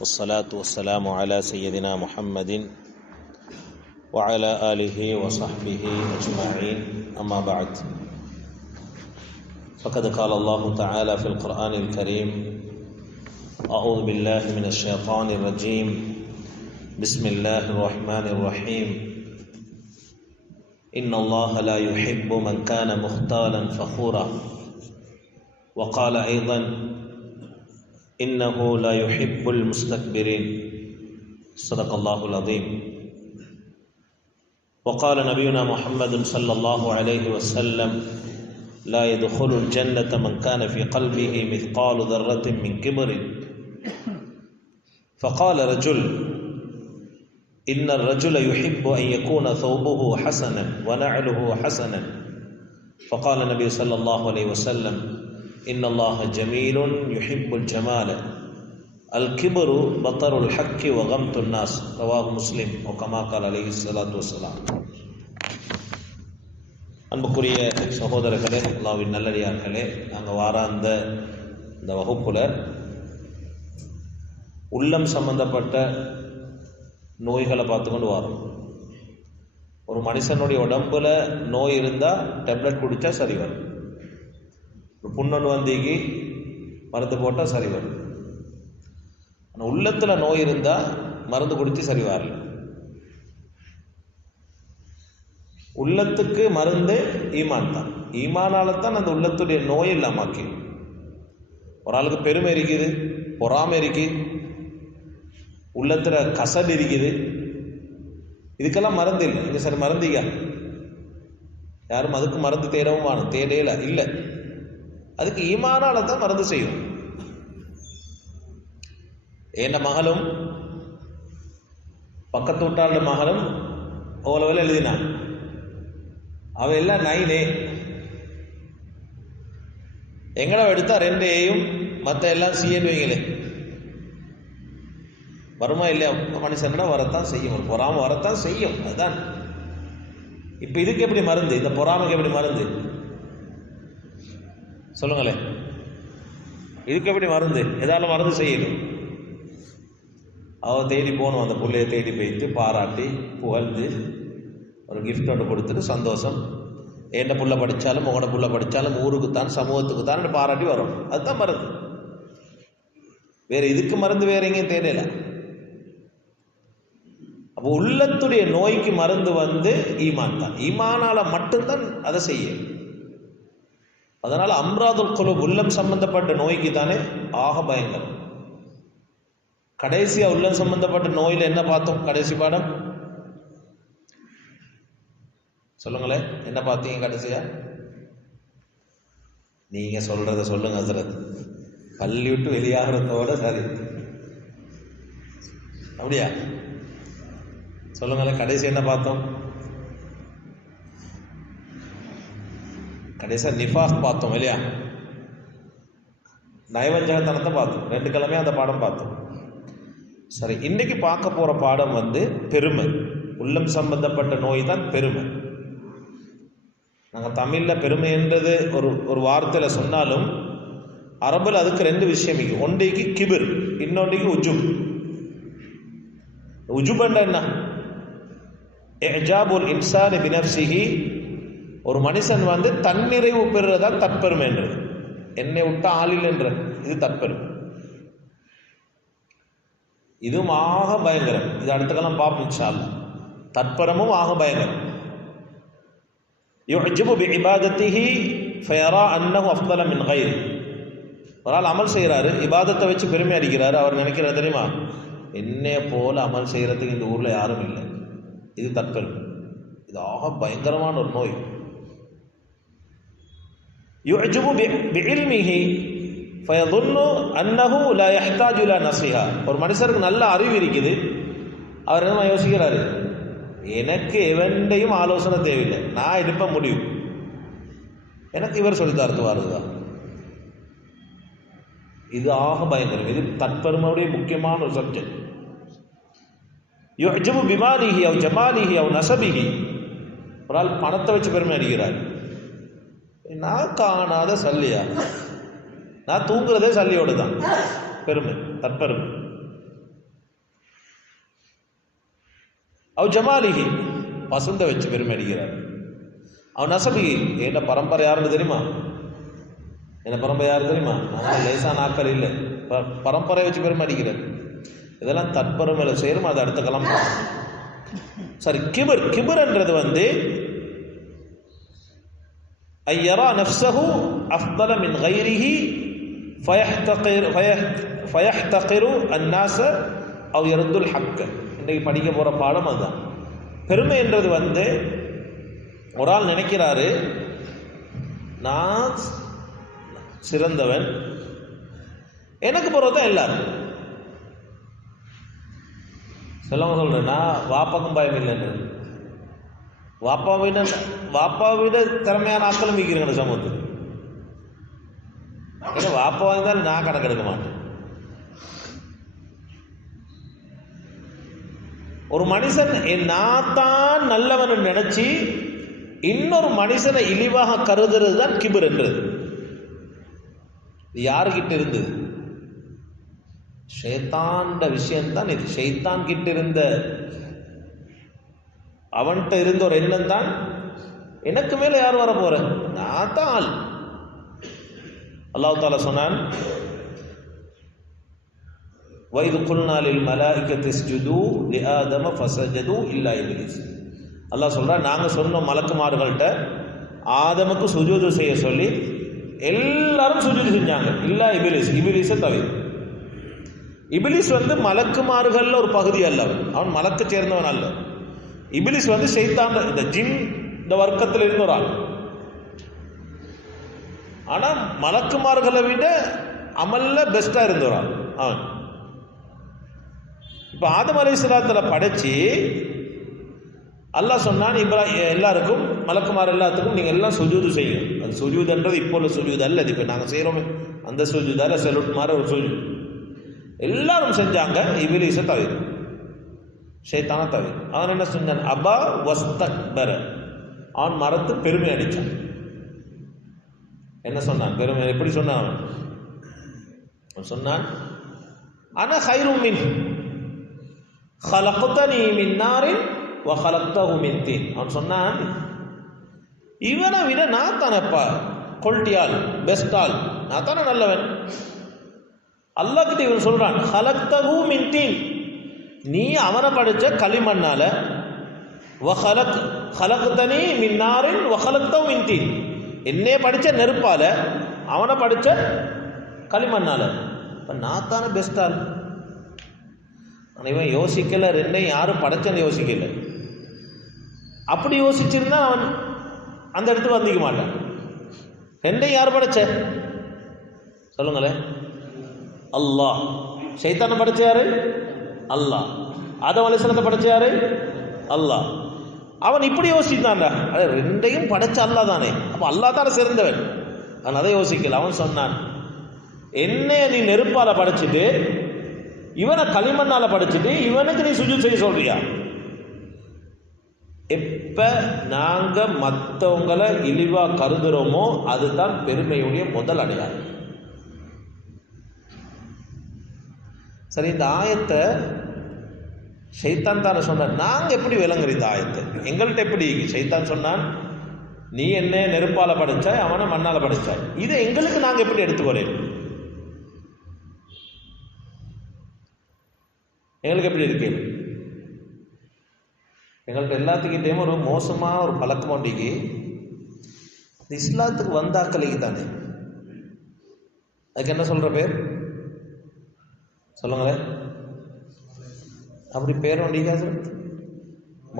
والصلاة والسلام على سيدنا محمد وعلى آله وصحبه أجمعين أما بعد فقد قال الله تعالى في القرآن الكريم أعوذ بالله من الشيطان الرجيم بسم الله الرحمن الرحيم إن الله لا يحب من كان مختالا فخورا وقال أيضا إنه لا يحب المستكبرين صدق الله العظيم وقال نبينا محمد صلى الله عليه وسلم لا يدخل الجنة من كان في قلبه مثقال ذرة من كبر فقال رجل إن الرجل يحب أن يكون ثوبه حسنا ونعله حسنا فقال النبي صلى الله عليه وسلم إن الله جميل يحب الجمال الكبر بطر الحق وغمط الناس رواه مسلم وكما قال عليه الصلاة والسلام. அன்புக்குரிய சகோதரர்களே, அல்லாஹ்வின் நல்லடியார்களே, நாங்கள் வாராந்த இந்த வகுப்பில் உள்ளம் சம்பந்தப்பட்ட நோய்களை பார்த்துக்கொண்டு வரோம். ஒரு மனுஷனுடைய உடம்புல நோய் இருந்தால் டேப்லெட் குடித்தா சரி வரும். ஒரு புண்ணொன்று வந்திக்கு மருந்து போட்டால் சரி வரும். ஆனால் உள்ளத்தில் நோய் இருந்தால் மருந்து குடித்து சரி வரல. உள்ளத்துக்கு மருந்து ஈமான் தான். ஈமானால தான் அந்த உள்ளத்துடைய நோய் இல்லாமாக்கி. ஒரு ஆளுக்கு பெருமை இருக்குது, பொறாமை இருக்குது, உள்ளத்தில் கசடு இருக்குது, இதுக்கெல்லாம் மருந்து இல்லை. இங்கே சரி மருந்திங்க யாரும் அதுக்கு மருந்து தேடவும் வேணும், தேடையில இல்லை. அதுக்கு ஈமானால தான் மருந்து செய்யும். என் மகளும் பக்கத்து வீட்டாள மகளும் ஓலவில் எழுதினான். அவ எல்லாம் 9A, எங்கட எடுத்தா 2Aயும் மற்ற எல்லாம் C வைங்களே. வருமா இல்லையா? மனுஷன்னா வரத்தான் செய்யும், ஒரு பொறாமை வரத்தான் செய்யும். அதுதான். இப்ப இதுக்கு எப்படி மருந்து? இந்த பொறாமைக்கு எப்படி மருந்து சொல்லுங்களேன். இதுக்கு எப்படி மருந்து? ஏதாவது மருந்து செய்யணும். அவ தேடி போகணும், அந்த பிள்ளையை தேடி போயிட்டு பாராட்டி புகழ்ந்து ஒரு கிஃப்ட் ஒன்று கொடுத்துட்டு சந்தோஷம். என்ன புள்ள படித்தாலும் உங்களோட புள்ள படித்தாலும் ஊருக்குத்தான் சமூகத்துக்கு தான் பாராட்டி வரும். அதுதான் மருந்து. வேற இதுக்கு மருந்து வேற எங்கேயும் தேடல. அப்போ உள்ளத்துடைய நோய்க்கு மருந்து ஈமான் தான். ஈமானால மட்டும்தான் அதை செய்ய. அதனால அம்ராதுல் குலூப், உள்ளம் சம்பந்தப்பட்ட நோய்க்கு தானே ஆக பயங்கரம். கடைசியா உள்ளம் சம்பந்தப்பட்ட நோயில என்ன பார்த்தோம்? கடைசி பாடம் சொல்லுங்களேன், என்ன பார்த்தீங்க கடைசியா? நீங்க சொல்றத சொல்லுங்க ஹசரத். பள்ளி விட்டு வெளியாகிறதோட சரி, அப்படியா? சொல்லுங்களேன், கடைசி என்ன பார்த்தோம்? கடைசியா நிஃபாக் பார்த்தோம் இல்லையா? நயவஞ்சகத்தனத்தை பார்த்தோம். 2 கிழமையா அந்த பாடம் பார்த்தோம். சரி, இன்னைக்கு பார்க்க போற பாடம் பெருமை. உள்ளம் சம்பந்தப்பட்ட நோய் தான் பெருமை. நாங்கள் தமிழில் பெருமை என்றது ஒரு வார்த்தையில் சொன்னாலும் அரபில் அதுக்கு 2 விஷயம் இருக்கு. ஒன்றைக்கு கிபிர், இன்னொன்றைக்கு உஜுப். உஜுபண்டா என்ன? இஜாபுல் இன்சானி பினஃப்ஸிஹி, ஒரு மனுஷன் தன்னிறைவு பெறுறதான் தற்பெருமை என்றது. என்னை விட்டா ஆளில் என்ற இது தற்பெருமை. இதுவும் ஆக பயங்கரம். இது அடுத்த காலம் பார்ப்போம் இன்ஷா அல்லாஹ். தற்பெருமும் ஆக பயங்கரம். யுஜிபு பிஇபாதத்திஹி ஃபயரா அன்னஹு அஃதல மின் கைரி. ஒரு ஆள் அமல் செய்கிறாரு, இபாதத்தை வச்சு பெருமை அடிக்கிறாரு. அவர் நினைக்கிறார் தெரியுமா, என்னைய போல அமல் செய்யறதுக்கு இந்த ஊர்ல யாரும் இல்லை. இது தற்பெருமை. இது ஆக பயங்கரமான ஒரு நோய். யுஜிபு பிஇல்மிஹி ஃபயظுன்னு அன்னஹு லா யஹ்தாஜு இலா நஸீஹா. ஒரு மனுஷருக்கு நல்ல அறிவு இருக்குது, அவர் என்ன யோசிக்கிறாரு, எனக்கு எவண்டையும் ஆலோசனை தேவையில்லை, நான் எடுப்ப முடிவு, எனக்கு இவர் சொல்லித்தாரத்து வருதுதான். இது ஆக பயங்கரம். இது தற்பெருமையுடைய முக்கியமான ஒரு சப்ஜெக்ட். யுஜிபு பிமாலிஹி அவ் ஜமாலிஹி அவ் நஸபிஹி. ஒரு ஆள் பணத்தை வச்சு பெருமை அடிக்கிறார். நான் காணாத சல்லியா, நான் தூங்குறதே சல்லியோடு தான். பெருமை, தற்பெருமை. அவ் ஜமாலிஹி, பசுந்த வச்சு பெருமை அடிக்கிறார். அவன் நசபிஹி, என்ன பரம்பரை யாருன்னு தெரியுமா? என்ன பரம்பரை யாரு தெரியுமா? நான் லேசான ஆக்கள் இல்லை, பரம்பரை வச்சு பெருமை அடிக்கிறார். இதெல்லாம் தற்பெருமையில சேரும். அது அடுத்த கிளம்ப. சரி, கிபர். கிபர்ன்றது ஐயரா நஃப்ஸஹு அஃதல மின் கைரிஹி ஃபயஹ்தகிரு அன்னாஸ அவ் யர்துல் ஹக்க. இன்றைக்கு படிக்க போகிற பாடம் அதுதான். பெருமை என்றது ஒரு ஆள் நினைக்கிறாரு, நான் சிறந்தவன், எனக்கு போகிறதான் எல்லாரும் சொல்றேன். நான் வாப்பாக்கும் பயம் இல்லைன்னு. வாப்பா விட திறமையான ஆட்களும் மிக்கிறேன் சமூகத்துக்கு. ஏன்னா வாப்பா இருந்தாலும் நான் கணக்கெடுக்க மாட்டேன். ஒரு மனுஷன் நான் தான் நல்லவன் நினைச்சு இன்னொரு மனுஷனை இழிவாக கருதுறது தான் கிபர் என்றது. யாருகிட்ட இருந்தது? ஷைத்தான்ட விஷயம்தான் இது. ஷைத்தான் கிட்ட இருந்த, அவன்கிட்ட இருந்த ஒரு எண்ணம் தான், எனக்கு மேல யார் வர போற, நான் தான் ஆள். அல்லாஹ் தஆலா சொன்னான், وَإِذْ قُلْنَا لِلْمَلَائِكَةِ اسْجُدُوا لِآدَمَ فَسَجَدُوا إِلَّا إِبْلِيسَ. அல்லாஹ் சொல்றான், நாங்க சொன்ன மலக்குமார்கள்ட்ட ஆதமுக்கு சுஜூது செய்ய சொல்லி எல்லாரும் சுஜூது செஞ்சாங்க, இல்லா இபிலிஸ், இபிலிஸை தவிர. இபிலிஸ் மலக்குமார்கள்ல ஒரு பகுதி அல்ல, அவன் மலக்கு சேர்ந்தவன் அல்ல. இபிலிஸ் ஷைத்தான், இந்த ஜின் இந்த வர்க்கத்தில் இருந்த ஒரு ஆள். ஆனா மலக்குமார்களை விட அமல்ல பெஸ்டா இருந்த ஒரு ஆள் அவன். இப்ப ஆதம் அலைஹிஸ்ஸலாத்துல படைச்சு அல்லாஹ் சொன்னான், எல்லாருக்கும், மலக்குமார் எல்லாத்துக்கும் நீங்க எல்லாம் சுஜூது செய்யும். அது சுஜூதுன்றது இப்போ உள்ள சுஜூது அல்ல, இப்ப நாங்க செய்யறோமே அந்த சுஜூதால செலுட் மாதிரி ஒரு சுஜூது. எல்லாரும் செஞ்சாங்க, இபிலிஸை தவிர, ஷைத்தான தவிர. அவன் என்ன செஞ்சான்? அபா வஸ்தக்பர, அவன் மறந்து பெருமை அடிச்சான். என்ன சொன்னான்? பெருமை எப்படி சொன்னான்? அவன் சொன்னான், அன கைரும் மின் خلقتني من نار وخلقته من طين. அவன் சொன்னான், இவனை விட நான் தானப்பா கொல்டியால், பெஸ்ட் ஆள், நான் தானே நல்லவன். அல்லாஹ் கிட்ட இவன் சொல்றான், خلقته من طين, நீ அவனை படைச்ச களிமண்ணால, خلقتني من نار وخلقته من طين, என்னைய படிச்ச நெருப்பால, அவனை படிச்ச களிமண்ணால, நான் தானே பெஸ்ட் ஆள். இவன் யோசிக்கல, ரெண்டையும் யாரும் படைச்சன்னு யோசிக்கல. அப்படி யோசிச்சிருந்தா அவன் அந்த இடத்துக்கு வந்திக்க மாட்டான். ரெண்டையும் யார் படைச்ச சொல்லுங்களேன்? அல்லாஹ். ஷைத்தானை படைச்ச யாரு? அல்லாஹ். ஆதம் அலைஹிஸ்ஸலாத்தை படைச்ச யாரு? அல்லாஹ். அவன் இப்படி யோசித்தான், ரெண்டையும் படைச்ச அல்லாஹ் தானே, அப்ப அல்லாஹ் தானே சிறந்தவன். அவன் அதை யோசிக்கல. அவன் சொன்னான், என்னைய நீ நெருப்பால படைச்சிட்டு இவனை களிமண்ணால படைச்சிட்டு இவனுக்கு நீ சுஜூத் செய்ய சொல்றியா? எப்ப நாங்க மற்றவங்களை இழிவா கருதுறோமோ அதுதான் பெருமையுடைய முதல் அடையாளம். சரி, இந்த ஆயத்தை ஷைத்தான் தானே சொன்னான். நாங்க எப்படி விளங்குற இந்த ஆயத்தை? எங்கள்கிட்ட எப்படி? ஷைத்தான் சொன்னான், நீ என்ன நெருப்பால படைச்சாய், அவனை மண்ணால படைச்சாய். இதை எங்களுக்கு நாங்க எப்படி எடுத்துக்கொள்ளேன்? எங்களுக்கு எப்படி இருக்கு? எங்கள்கிட்ட எல்லாத்துக்கிட்டேயும் ஒரு மோசமான ஒரு பழக்கம் ஒன்றைக்கு, இஸ்லாத்துக்கு வந்தாக்கலைக்கு தானே, அதுக்கு என்ன சொல்ற பேர் சொல்லுங்களேன்? அப்படி பேர் ஒன்றிக்காது,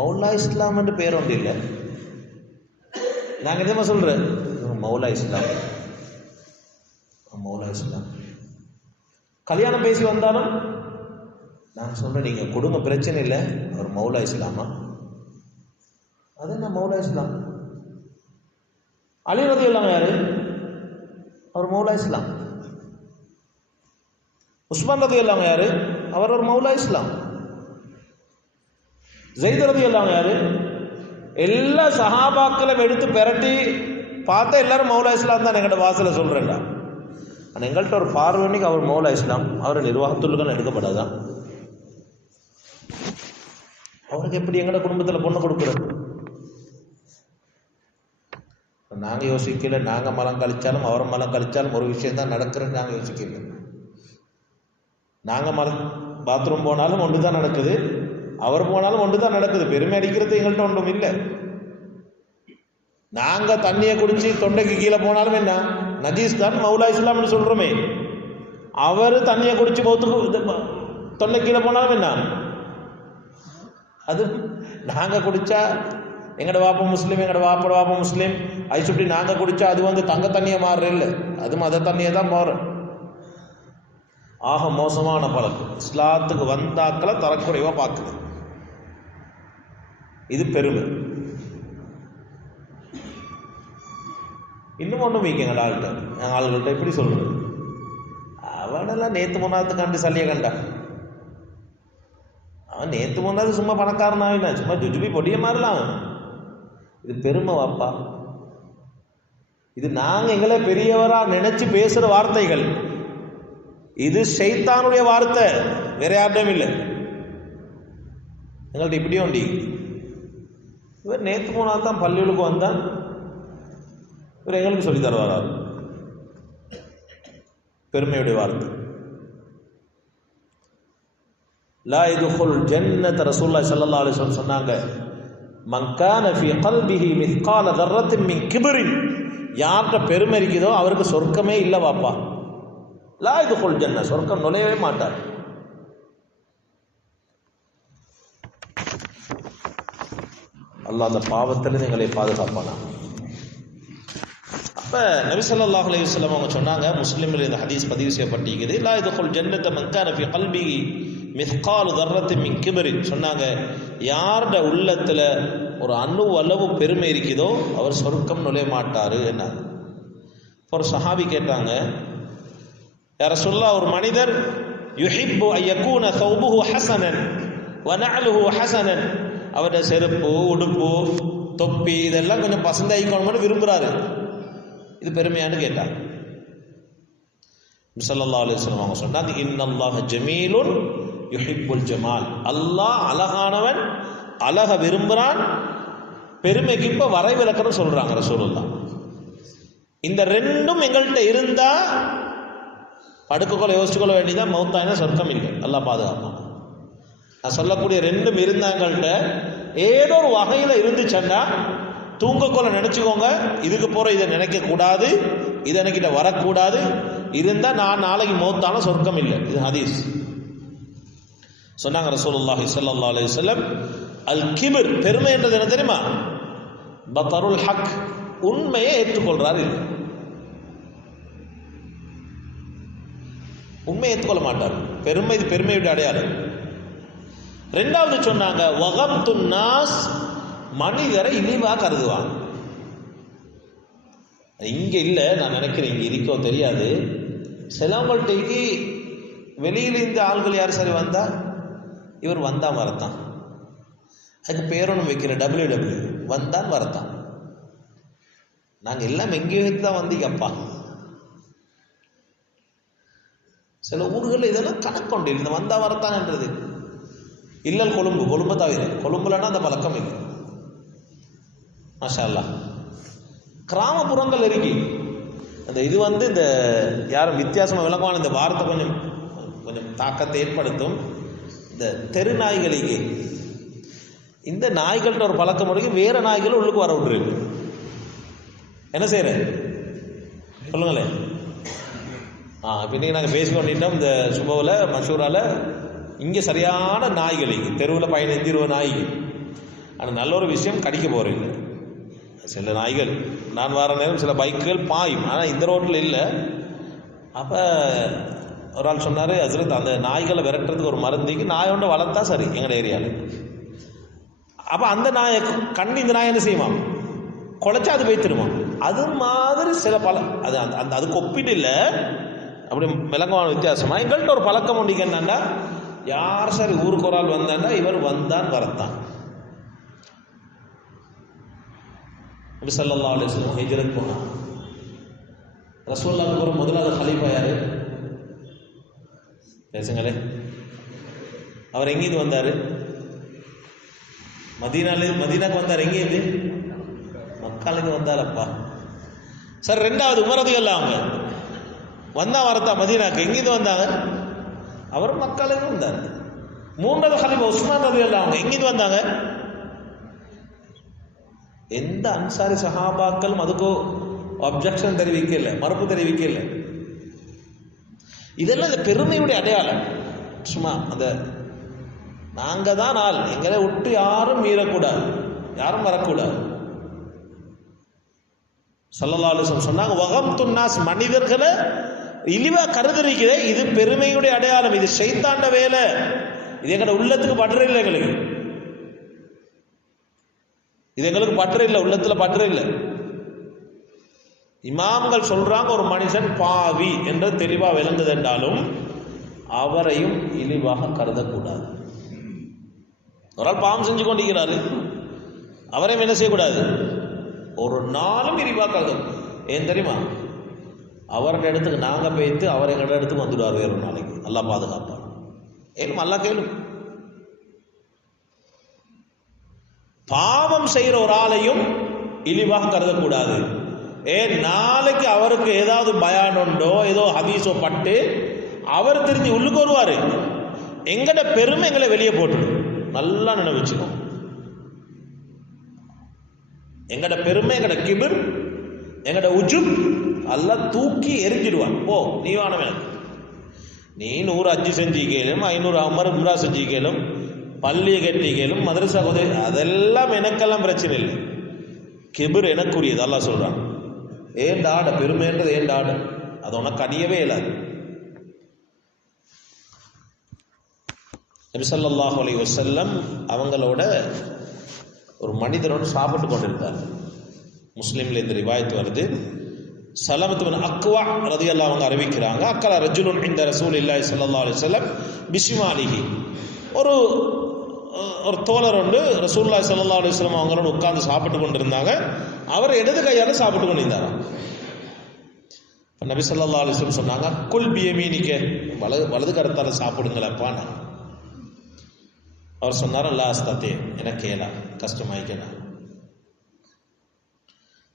மௌலா இஸ்லாம் என்று பேர் ஒன்று இல்லை. நாங்கள் எதுமா சொல்றேன்? மௌலா இஸ்லாம், மௌலா இஸ்லாம். கல்யாணம் பேசி வந்தாலும் நான் சொல்றேன், நீங்க கொடுங்க பிரச்சனை இல்லை, அவர் மௌலா இஸ்லாமா? அது என்ன மௌலா இஸ்லாம்? அலி ரலியல்லாஹு யாரு? அவர் மௌலா இஸ்லாம். உஸ்மான் ரலியல்லாஹு யாரு? அவர் ஒரு மௌலா இஸ்லாம். ஸைத் ரலியல்லாஹு யாரு? எல்லா சஹாபாக்களும் எடுத்து பெரட்டி பார்த்தா எல்லாரும் மௌலா இஸ்லாம் தான் எங்கள்கிட்ட வாசல சொல்றேன்டா. ஆனால் எங்கள்கிட்ட ஒரு பார்வனிக்கு அவர் மௌலா இஸ்லாம், அவர் நிர்வாகத்துள்ளுகள் எடுக்கப்படாதான். அவருக்கு எப்படி எங்களோட குடும்பத்தில் பொண்ணு கொடுக்குறது? நாங்கள் யோசிக்கல. நாங்கள் மலம் கழிச்சாலும் அவர் மலம் கழிச்சாலும் ஒரு விஷயம் தான் நடக்குதுன்னு நாங்கள் யோசிக்கல. நாங்கள் பாத்ரூம் போனாலும் ஒன்று தான் நடக்குது, அவர் போனாலும் ஒன்று தான் நடக்குது. பெருமை அடிக்கிறது எங்கள்கிட்ட ஒன்றும் இல்லை. நாங்கள் தண்ணியை குடிச்சு தொண்டைக்கு கீழே போனாலும் என்ன நஜீஸ் தான் மௌலா இஸ்லாம்னு சொல்கிறோமே, அவர் தண்ணியை குடிச்சு பௌத்துக்கு தொண்டை கீழே போனாலும் என்ன அது நாங்கள் குடித்தா எங்களோட வாப்பா முஸ்லீம், எங்களோட வாப்போட வாப்பா முஸ்லீம், அது சுற்றி நாங்கள் குடித்தா அது வந்து தங்க தண்ணியை மாறுற இல்லை, அது மத தண்ணியை தான் மாறும். ஆக மோசமான பழக்கம். இஸ்லாத்துக்கு வந்தாக்களை தரக்குறைவாக பார்க்குது. இது பெருமை. இன்னும் ஒன்றும் வைக்கங்கடா ஆளுகள்கிட்ட எப்படி சொல்றது, அவனெல்லாம் நேற்று முன்னாத்து கண்டு சல்லியை கண்டா, அவன் நேற்று முன்னாது சும்மா பணக்காரனாவினா சும்மா ஜுஜுபி பொடிய மாறலாம். இது பெருமை வாப்பா. இது நாங்கள் எங்களை பெரியவரா நினைச்சு பேசுற வார்த்தைகள். இது ஷைத்தானுடைய வார்த்தை, வேற யார்டும் இல்லை. எங்கள்கிட்ட இப்படியும் உண்டி. இவர் நேற்று போனால் தான் பள்ளிகளுக்கு வந்தான், இவர் எங்களுக்கு சொல்லி தருவார். பெருமையுடைய வார்த்தை. லா யதுகுல் ஜன்னத ரசூலுல்லாஹி ஸல்லல்லாஹு அலைஹி வஸல்லம் சொன்னாங்க, மன் கான ஃபீ கல்பிஹி மிஸ்கால தர்ரத்தின் மின் கிப்ரின், யார்கிட்ட பெருமை இருக்குதோ அவருக்கு சொர்க்கமே இல்லை வாப்பா. லா யதுகுல் ஜன்ன, சொர்க்கம் நுழையவே மாட்டார். அல்லாஹ் அந்த பாவத்திலிருந்து எங்களை பாதுகாப்பானா. அப்போ நபி ஸல்லல்லாஹு அலைஹி வஸல்லம் அவங்க சொன்னாங்க, முஸ்லிமில் இந்த ஹதீஸ் பதிவு செய்யப்பட்டிருக்குது, லா யதுகுல் ஜன்னத மன் கான ஃபீ கல்பிஹி மிஸ்காலு தர்ரத்தின் மின் கிப்ரின் சொன்னாங்க, யார்ட உள்ளத்தில் ஒரு அணு அளவு பெருமை இருக்குதோ அவர் சொர்க்கம் நுழைய மாட்டார் என்ன. ஒரு சஹாபி கேட்டாங்க, யா ரசூலல்லாஹ், ஒரு மனிதர் யுஹிப்பு அய்யகூன தௌபுஹு ஹஸனன் வ நஅலுஹு ஹஸனன், அவருடைய செருப்பு உடுப்பு தொப்பி இதெல்லாம் கொஞ்சம் பசந்தாயிக்கணும்னு விரும்புகிறாரு, இது பெருமையானு கேட்டார். ஸல்லல்லாஹு அலைஹி வஸல்லம் அவங்க சொன்னாங்க, இன்னல்லாஹ ஜமீலுன் யுஹிப்புல் ஜமால், அல்லாஹ் அழகானவன், அழக விரும்புகிறான். பெருமைக்கு இப்போ வரைவிலக்கணம் சொல்றாங்க ரசூலுல்லாஹ். இந்த ரெண்டும் எங்கள்கிட்ட இருந்தா படுக்கொள்ள யோசிச்சுக்கொள்ள வேண்டியதான், மௌத்தாயினா சொர்க்கம் இல்லை, அல்லாஹ் பாதுகாப்பான். நான் சொல்லக்கூடிய ரெண்டும் இருந்தாங்கள்ட்ட ஏதோ ஒரு வகையில் இருந்துச்சுன்னா தூங்கக்கொள்ள நினைச்சுக்கோங்க, இதுக்கு போற இதை நினைக்க கூடாது, இது எனக்கிட்ட வரக்கூடாது, இருந்தா நான் நாளைக்கு மௌத்தான சொர்க்கம் இல்லை. இது ஹதீஸ் சொன்னாங்க ரசூலுல்லாஹி ஸல்லல்லாஹு அலைஹி வஸல்லம். அல் கிப்ர், பெருமை என்றது என்ன தெரியுமா? பதருல் ஹக், உண்மையை ஏற்றுக்கொள்றாரு இல்லை, உண்மையை ஏற்றுக்கொள்ள மாட்டார். பெருமை, இது பெருமையுடைய அடையாளம். ரெண்டாவது சொன்னாங்க, வகம்துன் நாஸ், மனிதரை இழிவா கருதுவாங்க. இங்க இல்லை, நான் நினைக்கிறேன் இங்க இருக்கோ தெரியாது. சிலவங்கள்ட்ட வெளியில இந்த ஆள்கள் யார் சரி வந்தா, இவர் வந்தான் வரத்தான், அதுக்கு பேரொன்னு வைக்கிற WW, வந்தான் வரத்தான். நாங்கள் எல்லாம் எங்கேயோ தான் வந்தீங்கப்பா. சில ஊர்களில் இதெல்லாம் கணக்கொண்டு இந்த வந்தா வரத்தான் என்றது இல்லல். கொழும்பு தவிர, கொழும்புலன்னா அந்த பழக்கம் இல்லை. மாஷா அல்லாஹ். கிராமப்புறங்கள் இருக்கு அந்த இது வந்து இந்த யாரும் வித்தியாசமாக விளங்குவான இந்த வார்த்தை கொஞ்சம் தாக்கத்தை ஏற்படுத்தும். இந்த தெரு நாய்களுக்கு, இந்த நாய்கள்கிட்ட ஒரு பழக்கம் முறைக்கு வேற நாய்கள் உள்ளுக்கு வர விட்டுருக்கு. என்ன செய்யற சொல்லுங்களேன். இப்போ இன்னைக்கு நாங்கள் பேசிக்கொண்டிட்டோம் இந்த சுபவில் மஷூராவில். இங்கே சரியான நாய்களுக்கு தெருவில் 15-20 நாய்கள். ஆனால் நல்ல ஒரு விஷயம், கடிக்க போகிறீங்க. சில நாய்கள் நான் வர நேரம் சில பைக்குகள் பாயும், ஆனால் இந்த ரோட்டில் இல்லை. அப்போ ஒரு ஆள் சொன்னார், ஹஸ்ரத் அந்த நாய்களை விரட்டுறதுக்கு ஒரு மருந்துக்கு நாய் ஒன்று வளர்த்தா சரி எங்கள் ஏரியாவில். அப்போ அந்த நாயை கண்டு இந்த நாய் என்ன செய்யுமா, குலைச்சா அது வைத்திருமா. அது மாதிரி சில அது அந்த அதுக்கு ஒப்பிட்டு இல்லை, அப்படி விளங்குவான வித்தியாசமா. எங்கள்கிட்ட ஒரு பழக்கம் ஒன்றிக்கு என்னன்னா, யார் சரி ஊருக்கு ஒரு ஆள் வந்தாண்டா இவர் வந்தான் வரத்தான். நபி ஸல்லல்லாஹு அலைஹி வஸல்லம் ஹிஜ்ரத் போனார். ரசூலுல்லாஹ்வுக்கு ஒரு முதலாவது ஹலீஃபா யாரு பேசுங்களே. அவர் எங்கிருந்து வந்தார்? மதீனாக்கு வந்தார். எங்கே இது? மக்காலுக்கு வந்தாரப்பா. சார் ரெண்டாவது உமர் ரலியல்லாஹு அவங்க வந்தா வரத்தா மதீனாக்கு. எங்கிருந்து வந்தாங்க? அவர் மக்காலுக்கு வந்தார். மூன்றாவது ஹலீஃபா உஸ்மான் ரலியல்லாஹு அவங்க எங்கிருந்து வந்தாங்க? எந்த அன்சாரி சஹாபாக்களும் அதுக்கு அப்ஜெக்ஷன் தெரிவிக்கல, மறுப்பு தெரிவிக்கல. இதெல்லாம் இந்த பெருமையுடைய அடையாளம். சும்மா அந்த நாங்க தான் ஆள், எங்களை விட்டு யாரும் மீறக்கூடாது, யாரும் வரக்கூடாது. ஸல்லல்லாஹு அலைஹி வஸல்லம் சொன்னாங்க, வகம்துன் நாஸ், மனிதர்களை இழிவா கருதுறீங்களே இது பெருமையுடைய அடையாளம், இது ஷைத்தாண்ட வேலை. இது எங்களோட உள்ளத்துக்கு பற்ற இல்லை, எங்களுக்கு இது எங்களுக்கு பற்ற இல்லை, உள்ளத்துல பற்ற இல்லை. இமாம்கள் சொல்றாங்க ஒரு மனுஷன் பாவி என்று தெளிவா விளங்குது என்றாலும் அவரையும் இழிவாக கருதக்கூடாது. ஒரு ஆள் பாவம் செஞ்சு கொண்டிருக்கிறாரு, அவரையும் என்ன செய்யக்கூடாது, ஒரு நாளும் இழிவாக கருதும். ஏன் தெரியுமா? அவருடைய இடத்துக்கு நாங்க போய்த்து அவர் எங்களோட இடத்துக்கு வந்துடுவார் வேற ஒரு நாளைக்கு. நல்லா பாதுகாப்பார். ஏலும் அல்லா கேளும். பாவம் செய்கிற ஒரு ஆளையும் இழிவாக கருதக்கூடாது. ஏன் நாளைக்கு அவருக்கு ஏதாவது பயான் உண்டோ ஏதோ ஹதீஸோ பட்டு அவர் திரும்பி உள்ளுக்கு வருவாரு, எங்கட பெருமை எங்களை வெளியே போட்டுடும். நல்லா நினைவுச்சுக்கோம். எங்கட பெருமை, எங்கட கிபிர், எங்கட உஜுப் எல்லாம் தூக்கி எரிஞ்சிடுவான். போ நீ வானம் எனக்கு, நீ 100 ஹஜ் செஞ்சிக்கலும் 500 உம்ரா செஞ்சிக்கலும் பள்ளியை கட்டிக்கலும் மதரசா உதவி, அதெல்லாம் எனக்கெல்லாம் பிரச்சனை இல்லை. கிபிர் எனக்குரியது. அல்லாஹ் சொல்றான், ஏண்டாட பெருமைன்றது ஏண்டாட, அது உனக்கு அடியவே இல்லாது. நபி ஸல்லல்லாஹு அலைஹி வஸல்லம் அவங்களோட ஒரு மனிதரோடு சாப்பிட்டு கொண்டிருந்தார். முஸ்லிம்ல இந்த ரிவாயத் வருது. சலமத்து பின் அக்வா ரலியல்லாஹு அவங்க அறிவிக்கிறாங்க, அக்கல ரஜுலுன் இன்த ரசூலில்லாஹி ஸல்லல்லாஹு அலைஹி வஸல்லம் பிஷிமாலிஹி, ஒரு தோழர் உண்டு ரசூலுல்லாஹி ஸல்லல்லாஹு அலைஹி வஸல்லம் அவங்களோட உட்கார்ந்து சாப்பிட்டு கொண்டிருந்தாங்க. அவர் இடது கையால சாப்பிட்டு கொண்டிருந்தாராம். நபி ஸல்லல்லாஹு அலைஹி வஸல்லம் சொன்னாங்க, குல் பியமீனிக, வலது கரத்தால சாப்பிடுங்களப்பா. அவர் சொன்னார், லா அஸ்ததி, எனக்கு கேளா, கஷ்டமாயிக்கலாம்.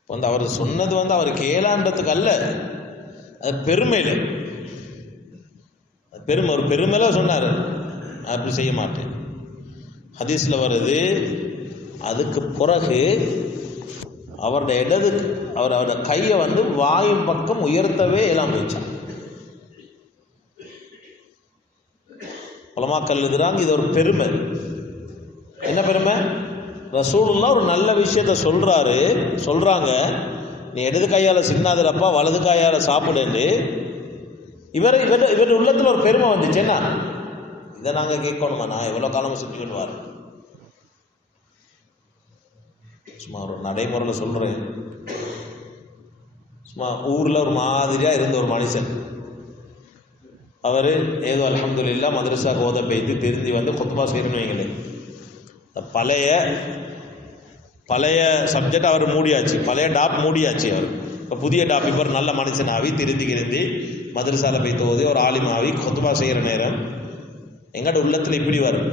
வந்து அவர் சொன்னது அவர் கேளான்றதுக்கு அல்ல, அது பெருமையில, ஒரு பெருமையில சொன்னார், அப்படி செய்ய மாட்டேன். ஹதீஸ்ல வருது. அதுக்கு பிறகு அவருடைய அவருடைய கையை வாயும் பக்கம் உயர்த்தவே எல்லாம் போயிச்சான். உலமாக்கள் எழுதுறாங்க, இது ஒரு பெருமை. என்ன பெருமை? ரசூலுல்லாஹ் ஒரு நல்ல விஷயத்த சொல்றாங்க, நீ இடது கையால சின்னாதிரப்பா, வலது கையால சாப்பிடுன்னு. இவர் உள்ளத்துல ஒரு பெருமை வந்துச்சு. என்ன இதை நாங்க கேட்கணுமா? நான் எவ்வளவு காலமா செஞ்சுக்கிட்டு வரேன். சும்மா ஒரு நடைமுறையில் சொல்றேன். சும்மா ஊர்ல ஒரு மாதிரியா இருந்த ஒரு மனுஷன், அவரு ஏதோ அல்ஹம்துலில்லாஹ் மதரசா கோத பெய்து திருந்தி குத்பா செய்யணும்னு வைங்களேன். பழைய சப்ஜெக்ட் அவர் மூடியாச்சு, பழைய டாப் மூடியாச்சு. அவர் இப்போ புதிய டாப், இப்போ நல்ல மனுஷனாவி திருந்தி மதரசால போய் தோதி ஒரு ஆலிமாவி கொத்துபா செய்கிற நேரம் எங்கட உள்ளத்தில் இப்படி வரும்,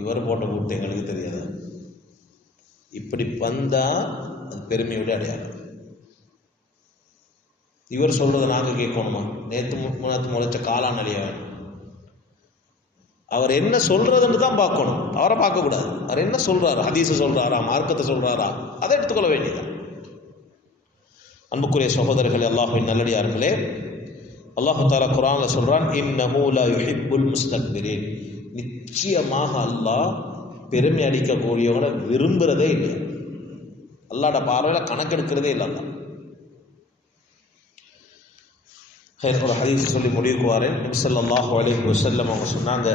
இவர் போட்ட கூட்டு எங்களுக்கு தெரியாது. இப்படி வந்தா அது பெருமையோட அடையாளம். இவர் சொல்றதை நாங்க கேட்கணுமா? நேற்று முளைச்ச காளான் அழிய வேணும். அவர் என்ன சொல்றதுன்னு தான் பார்க்கணும், அவரை பார்க்க கூடாது. அவர் என்ன சொல்றாரு, ஹதீஸை சொல்றாரா, மார்க்கத்தை சொல்றாரா, அதை எடுத்துக்கொள்ள வேண்டியதான். அன்புக்குரிய சகோதரர்களே, அல்லாஹ்வின் நல்லடியார்களே, அல்லாஹ் தஆலா குர்ஆன்ல சொல்றான், இன்னஹு லா யுஹிப்புல் முஸ்தக்பிரீன், நிச்சயமாக அல்லாஹ் பெருமை அடிக்கக்கூடியவனை விரும்புறதே இல்லை. அல்லாஹ்ட பார்வையில கணக்கெடுக்கிறதே இல்லை. அல்லாஹ் ஒரு ஹதீஸ் சொல்லி முடிவுக்கு வரேன். நபி ஸல்லல்லாஹு அலைஹி வஸல்லம் அவங்க சொன்னாங்க,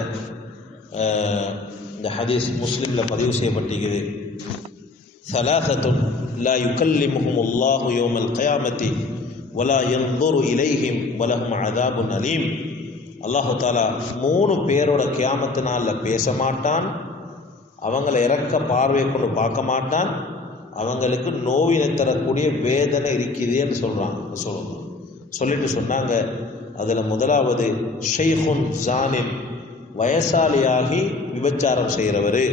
இந்த ஹதீஸ் முஸ்லிம்ல பதிவு செய்யப்பட்டிருக்கிறது, ஸலாஸத்துன் லா யுகல்லிமுஹுமுல்லாஹு யௌமல் கியாமத்தி வலா யன்துரு இலைஹிம் வலஹும் அஸாபுன் அலீம். அல்லாஹ் தஆலா 3 பேரோட கியாமத்து நாள்ல பேச மாட்டான், அவங்களை இறக்க பார்வை கொண்டு பார்க்க மாட்டான், அவங்களுக்கு நோவினை தரக்கூடிய வேதனை இருக்குதுன்னு சொல்றாங்க. சொல்லிட்டு சொன்னாங்க, அதுல முதலாவது ஷைஹுன் ஜானின், வயசாலியாகி விபச்சாரம் செய்கிறவர்.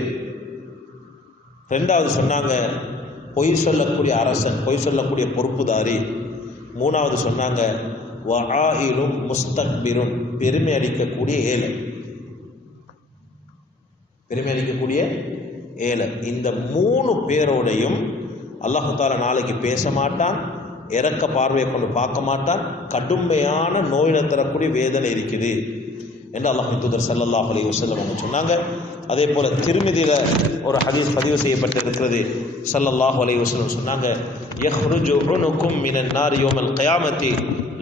ரெண்டாவது சொன்னாங்க பொய் சொல்லக்கூடிய அரசன், பொய் சொல்லக்கூடிய பொறுப்புதாரி. மூணாவது சொன்னாங்க வஆயிலும் முஸ்தக்பிரும், பெருமை அளிக்கக்கூடிய ஏழை, பெருமை அளிக்கக்கூடிய ஏழை. இந்த 3 பேரோடையும் அல்லாஹ் தஆலா நாளைக்கு பேச மாட்டான், இறக்க பார்வையை கொண்டு பார்க்க மாட்டான், கடுமையான நோயில தரக்கூடிய வேதனை இருக்குது என்று அல்லாஹ்வின் தூதர் ஸல்லல்லாஹு அலைஹி வஸல்லம் அவங்க சொன்னாங்க. அதே போல திருமிதியில ஒரு ஹதீஸ் பதிவு செய்யப்பட்டிருக்கிறது. ஸல்லல்லாஹு அலைஹி வஸல்லம் சொன்னாங்க, யஹ்ருஜு உனுக்கும் மினன் நார் யௌமல் கியாமத்தி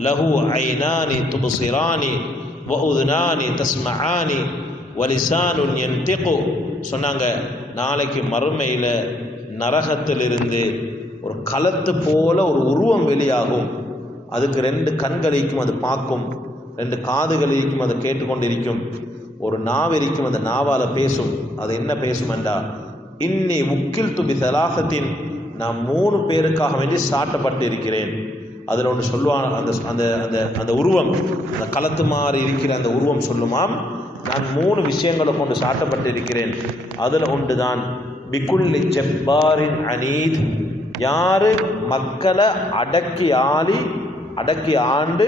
லஹு ஐனானி துப்சிரானி வ உதுனானி தஸ்மஆனி வ லிசானுன் யன்திகு. சொன்னாங்க, நாளைக்கு மறுமையில நரகத்திலிருந்து ஒரு களத்து போல ஒரு உருவம் வெளியாகும். அதுக்கு 2 கண்கள் இருக்கும், அது பார்க்கும். 2 காதுகள் இருக்கும், அதை கேட்டுக்கொண்டிருக்கும். ஒரு நாவு இருக்கும், அந்த நாவால பேசும். அது என்ன பேசும் என்றா, இன்னி உக்கில் துபி தலாகத்தின், நான் 3 பேருக்காக வேண்டி சாட்டப்பட்டு இருக்கிறேன். அதில் ஒன்று சொல்லுவான், அந்த அந்த அந்த அந்த உருவம், அந்த களத்து மாறி இருக்கிற அந்த உருவம் சொல்லுமாம், நான் 3 விஷயங்களை கொண்டு சாட்டப்பட்டு இருக்கிறேன். அதில் ஒன்று தான் பிகுல்லி ஜப்பாரின் அனீத், யாரு மக்களை அடக்கி ஆண்டு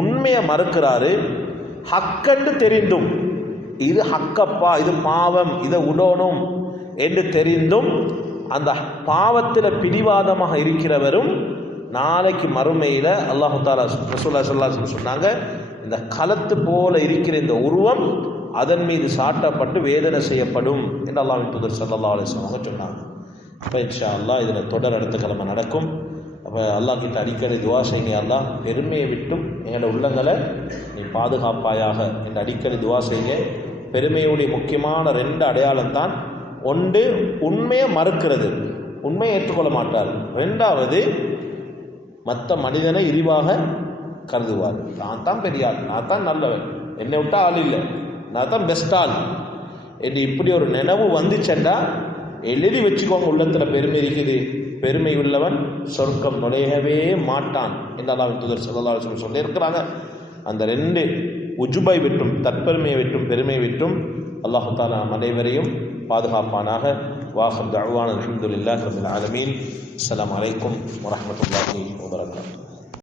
உண்மையை மறுக்கிறாரு, ஹக்கென்று தெரிந்தும், இது ஹக்கப்பா, இது பாவம், இதை உடணும் என்று தெரிந்தும் அந்த பாவத்தில் பிடிவாதமாக இருக்கிறவரும் நாளைக்கு மறுமையில் அல்லாஹு தஆலா ரசூலுல்லாஹி ஸல்லல்லாஹு அலைஹி வஸல்லம் சொன்னாங்க, இந்த களத்து போல இருக்கிற இந்த உருவம் அதன் மீது சாட்டப்பட்டு வேதனை செய்யப்படும் என்று அல்லாஹ்வின் தூதர் ஸல்லல்லாஹு அலைஹி வஸல்லம் சொன்னாங்க. அப்போ இன்ஷா அல்லாஹ் இதில் தொடர் அடுத்த கிழமை நடக்கும். அப்போ அல்லாஹ் கிட்ட அடிக்கடி துவா செய்யுங்க, அல்லாஹ் பெருமையை விட்டும் எங்களோட உள்ளங்களை நீ பாதுகாப்பாயாக என்று அடிக்கடி துவா செய்யுங்க. பெருமையுடைய முக்கியமான 2 அடையாளம் தான். ஒன்று உண்மையை மறுக்கிறது, உண்மையை ஏற்றுக்கொள்ள மாட்டார். 2வது மற்ற மனிதனை இழிவாக கருதுவார். நான் தான் பெரிய ஆள், நான் தான் நல்லவன், என்னை விட்டா ஆள் இல்லை, நான் தான் பெஸ்ட் ஆள் என்று இப்படி ஒரு நினைவு வந்துச்சண்டா எழுதி வச்சுக்கோங்க, உள்ளத்தில் பெருமை இருக்குது. பெருமை உள்ளவன் சொர்க்கம் நுழையவே மாட்டான் என்று அல்லாஹ்வின் தூதர் ஸல்லல்லாஹு அலைஹி வஸல்லம் சொல்லியிருக்கிறாங்க. அந்த 2 உஜுபை விட்டும், தற்பெருமையை விட்டும், பெருமையை விட்டும் அல்லாஹ் தஆலா நம் அனைவரையும் பாதுகாப்பானாக. வாஹிர் தஅவானா அல்ஹம்துலில்லாஹி ரப்பில் ஆலமீன். அஸ்ஸலாமு அலைக்கும் வரஹ்மத்துல்லாஹி வபரகாத்துஹு.